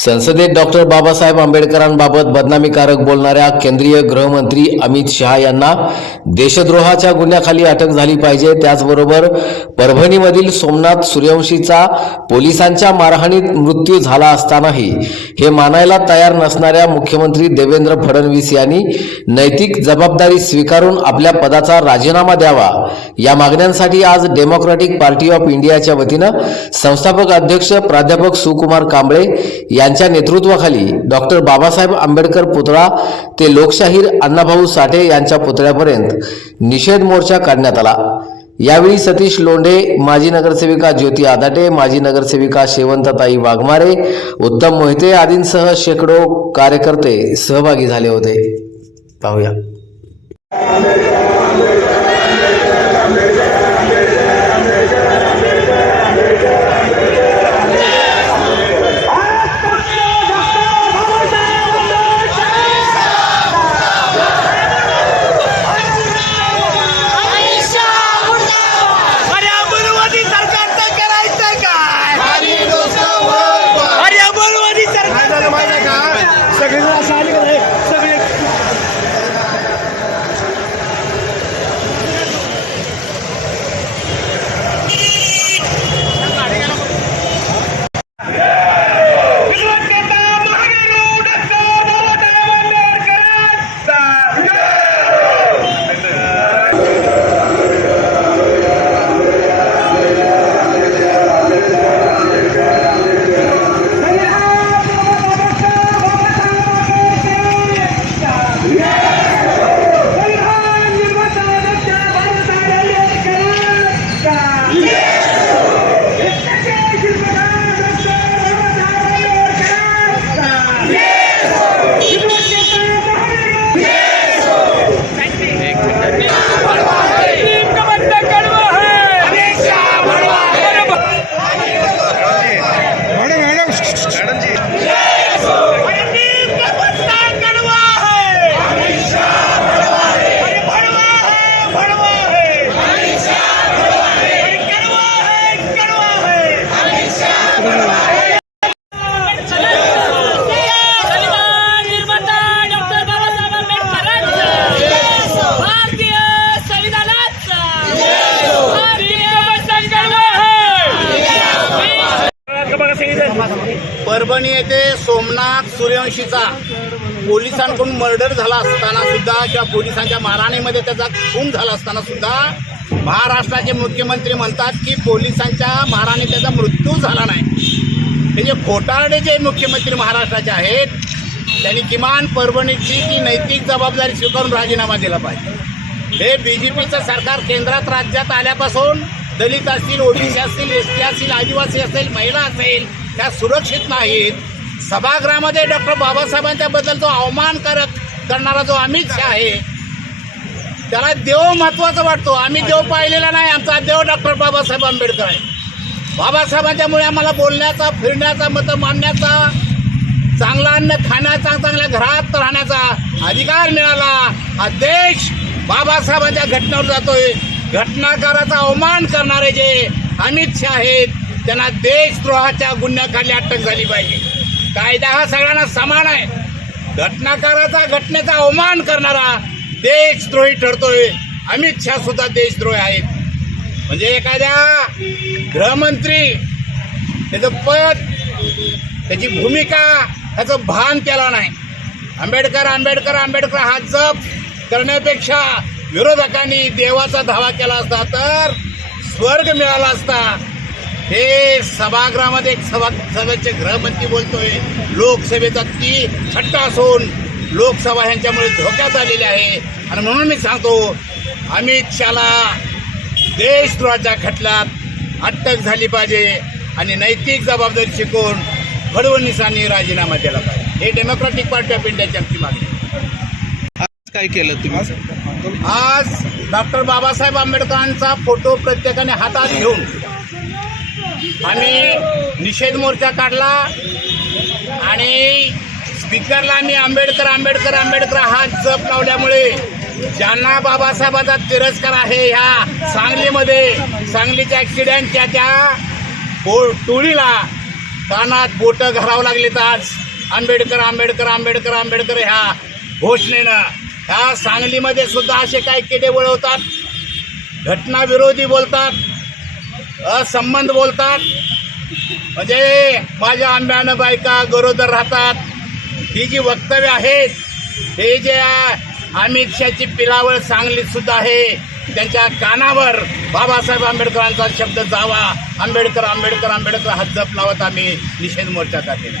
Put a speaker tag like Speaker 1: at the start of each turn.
Speaker 1: संसदेत डॉक्टर बाबासाहेब आंबेडकरांबाबत बदनामीकारक बोलणाऱ्या केंद्रीय गृहमंत्री अमित शहा यांना देशद्रोहाच्या गुन्ह्याखाली अटक झाली पाहिजे. त्याचबरोबर परभणीमधील सोमनाथ सूर्यवंशीचा पोलिसांच्या मारहाणीत मृत्यू झाला असतानाही हे मानायला तयार नसणाऱ्या मुख्यमंत्री देवेंद्र फडणवीस यांनी नैतिक जबाबदारी स्वीकारून आपल्या पदाचा राजीनामा द्यावा. या मागण्यांसाठी आज डेमोक्रॅटिक पार्टी ऑफ इंडियाच्या वतीनं संस्थापक अध्यक्ष प्राध्यापक सुकुमार कांबळे यांच्या नेतृत्वाखाली डॉक्टर बाबासाहेब आंबेडकर पुतळा ते लोकशाहीर अण्णाभाऊ साठे यांच्या पुतळ्यापर्यंत निषेध मोर्चा काढण्यात आला. यावेळी सतीश लोंढे माजी नगरसेविका ज्योती आदाटे माजी नगरसेविका शेवंतताई वाघमारे उत्तम मोहिते आदींसह शेकडो कार्यकर्ते सहभागी झाले होते. पाहूया.
Speaker 2: म्हणजे सोमनाथ सूर्यवंशीचा पोलिसांकडून मर्डर झाला असताना सुद्धा किंवा पोलिसांच्या मारहाणीमध्ये त्याचा खून झाला असताना सुद्धा महाराष्ट्राचे मुख्यमंत्री म्हणतात की पोलिसांच्या मारहाणीत त्याचा मृत्यू झाला नाही. हे जे खोटारडे जे मुख्यमंत्री महाराष्ट्राचे आहेत त्यांनी किमान परभणीची ती नैतिक जबाबदारी स्वीकारून राजीनामा दिला पाहिजे. हे बी जे पीचं सरकार केंद्रात राज्यात आल्यापासून दलित असतील ओबीसी असतील एस टी असतील आदिवासी असेल महिला असेल त्या सुरक्षित नाहीत. सभागृहामध्ये डॉक्टर बाबासाहेबांच्या बद्दल जो अवमान करत करणारा जो अमित शहा आहे त्याला देव महत्त्वाचा वाटतो. आम्ही देव पाहिलेला नाही आमचा देव डॉक्टर बाबासाहेब आंबेडकर आहे. बाबासाहेबांच्यामुळे आम्हाला बोलण्याचा फिरण्याचा मत मांडण्याचा चांगला अन्न खाण्याचा चांगल्या घरात राहण्याचा अधिकार मिळाला. हा देश बाबासाहेबांच्या घटनेवर जातोय. घटनाकाराचा अवमान करणारे जे अमित शहा आहेत त्यांना देशद्रोहाच्या गुन्ह्याखाली अटक झाली पाहिजे. कायदा हा सगळ्यांना समान आहे. घटनाकाराचा घटनेचा अवमान करणारा देशद्रोही ठरतोय. अमित शहा सुद्धा देशद्रोही आहेत. म्हणजे एखाद्या गृहमंत्री त्याचं पद त्याची भूमिका त्याचं भान त्याला नाही. आंबेडकर आंबेडकर आंबेडकर हा जप करण्यापेक्षा विरोधकांनी देवाचा धावा केला असता तर स्वर्ग मिळाला असता. हे सभागृहामध्ये एक सभा सदस्य गृहमंत्री बोलतोय. लोकसभेचा ती थट्टा असून लोकसभा ह्यांच्यामुळे धोक्यात आलेली आहे. आणि म्हणून मी सांगतो अमित शहाला देशद्रोहाच्या खटल्यात अटक झाली पाहिजे आणि नैतिक जबाबदारी शिकून फडणवीसांनी राजीनामा दिला पाहिजे. हे डेमोक्रॅटिक पार्टी ऑफ इंडियाची आमची मागणी. आहे.
Speaker 3: काय केलं तुम्ही?
Speaker 2: आज डॉक्टर बाबासाहेब आंबेडकरांचा फोटो प्रत्येकाने हातात घेऊन आम्ही निषेध मोर्चा काढला आणि स्पीकरला आम्ही आंबेडकर आंबेडकर आंबेडकर हा जप लावल्यामुळे ज्यांना बाबासाहेबांचा तिरस्कार आहे ह्या सांगलीमध्ये सांगलीच्या ॲक्सिडेंटच्या त्या पो- टोळीला कानात बोटं घरावं लागलेत आज. आंबेडकर आंबेडकर आंबेडकर आंबेडकर ह्या घोषणेनं. ह्या सांगलीमध्ये सुद्धा असे काही किडे वळवतात घटनाविरोधी बोलतात असंबंध बोलतात. म्हणजे माझ्या आंब्यानं बायका गरोदर राहतात. ही जी वक्तव्य आहेत हे जे अमित शहाची पिलावळ सांगलीत सुद्धा आहे त्यांच्या कानावर बाबासाहेब आंबेडकरांचा शब्द जावा. आंबेडकर आंबेडकर आंबेडकर हात जप लावत आम्ही निषेध मोर्चा टाकेला